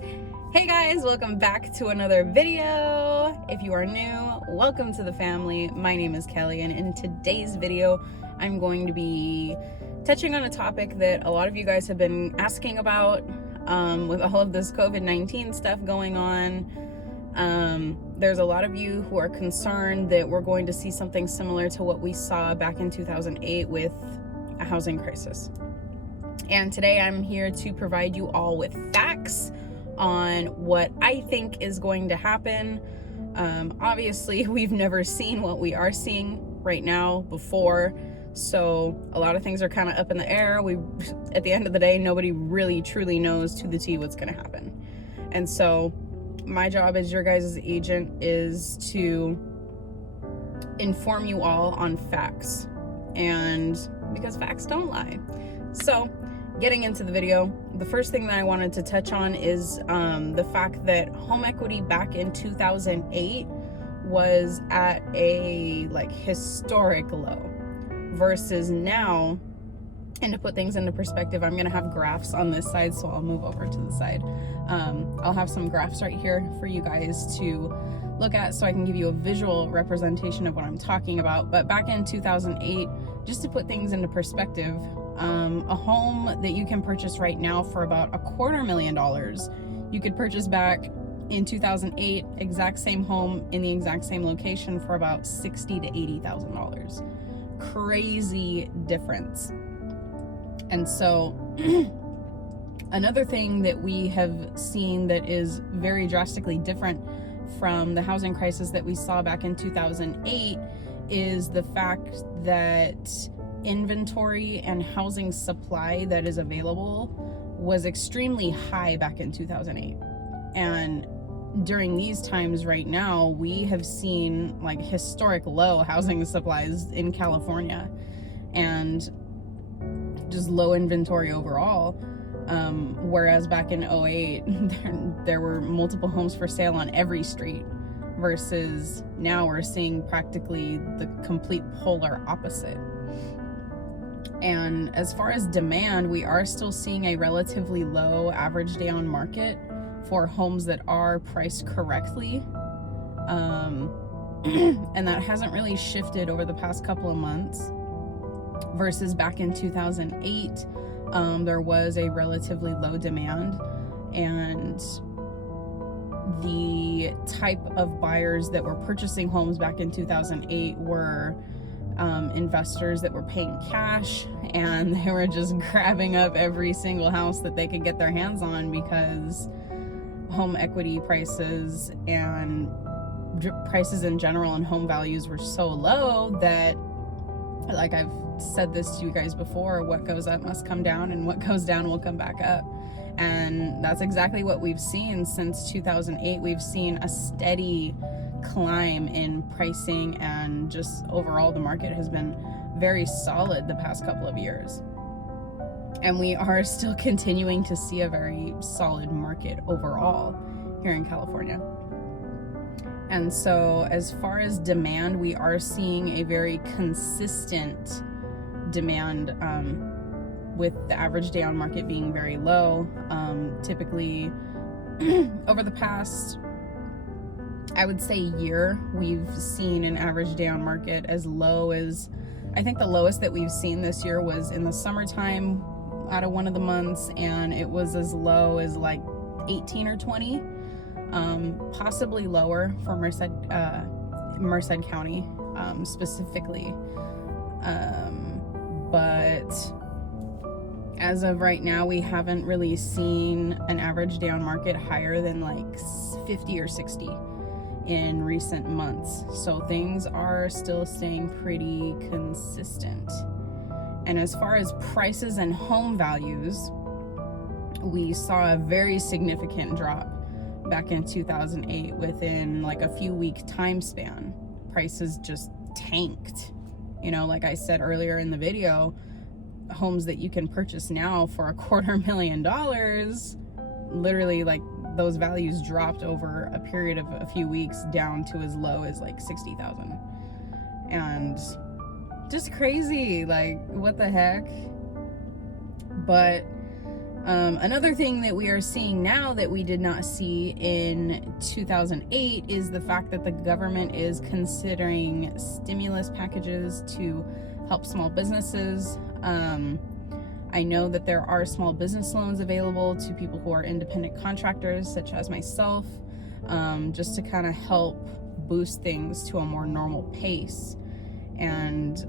Hey guys, welcome back to another video. If you are new, welcome to the family. My name is Kelly, and in today's video, I'm going to be touching on a topic that a lot of you guys have been asking about with all of this COVID-19 stuff going on. There's a lot of you who are concerned that we're going to see something similar to what we saw back in 2008 with a housing crisis. And today I'm here to provide you all with facts on what I think is going to happen. Obviously, we've never seen what we are seeing right now before, so a lot of things are kind of up in the air. At the end of the day, nobody really truly knows to the T what's going to happen. And so my job as your guys' agent is to inform you all on facts, and because facts don't lie. So getting into the video, the first thing that I wanted to touch on is the fact that home equity back in 2008 was at a historic low versus now. And to put things into perspective, I'm gonna have graphs on this side, so I'll move over to the side. I'll have some graphs right here for you guys to look at so I can give you a visual representation of what I'm talking about. But back in 2008, just to put things into perspective, a home that you can purchase right now for about $250,000, you could purchase back in 2008, exact same home in the exact same location for about $60,000 to $80,000. Crazy difference. And so another thing that we have seen that is very drastically different from the housing crisis that we saw back in 2008 is the fact that inventory and housing supply that is available was extremely high back in 2008. And during these times right now, we have seen historic low housing supplies in California and just low inventory overall. Whereas back in 2008, there were multiple homes for sale on every street, versus now we're seeing practically the complete polar opposite. And as far as demand, we are still seeing a relatively low average day on market for homes that are priced correctly. And that hasn't really shifted over the past couple of months, versus back in 2008, there was a relatively low demand, and the type of buyers that were purchasing homes back in 2008 were investors that were paying cash, and they were just grabbing up every single house that they could get their hands on because home equity prices and prices in general and home values were so low that, like I've said this to you guys before, what goes up must come down, and what goes down will come back up. And that's exactly what we've seen since 2008. We've seen a steady climb in pricing, and just overall the market has been very solid the past couple of years. And we are still continuing to see a very solid market overall here in California. And so as far as demand, we are seeing a very consistent demand, with the average day on market being very low. Typically over the past, I would say, year, we've seen an average day on market as low as, I think the lowest that we've seen this year was in the summertime out of one of the months, and it was as low as 18 or 20, possibly lower for Merced County specifically. But as of right now, we haven't really seen an average day on market higher than 50 or 60 in recent months. So things are still staying pretty consistent. And as far as prices and home values, we saw a very significant drop back in 2008. Within a few week time span, prices just tanked. Like I said earlier in the video, homes that you can purchase now for $250,000, literally those values dropped over a period of a few weeks down to as low as $60,000. And just crazy, what the heck. But Another thing that we are seeing now that we did not see in 2008 is the fact that the government is considering stimulus packages to help small businesses. I know that there are small business loans available to people who are independent contractors, such as myself, just to kind of help boost things to a more normal pace, and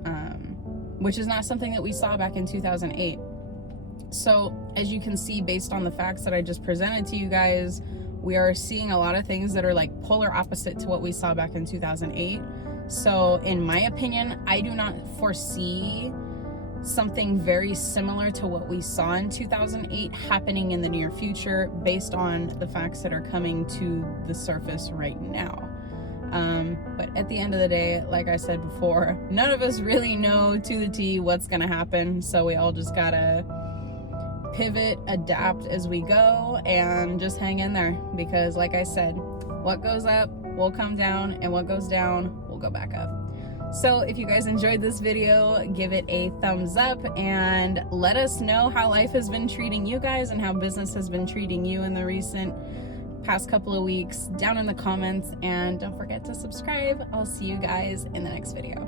which is not something that we saw back in 2008. So as you can see, based on the facts that I just presented to you guys, we are seeing a lot of things that are like polar opposite to what we saw back in 2008. So in my opinion, I do not foresee something very similar to what we saw in 2008 happening in the near future, based on the facts that are coming to the surface right now. But at the end of the day, like I said before, none of us really know to the T what's gonna happen, so we all just gotta pivot, adapt as we go, and just hang in there, because like I said, what goes up will come down, and what goes down will go back up. So if you guys enjoyed this video, give it a thumbs up and let us know how life has been treating you guys and how business has been treating you in the past couple of weeks down in the comments, and don't forget to subscribe. I'll see you guys in the next video.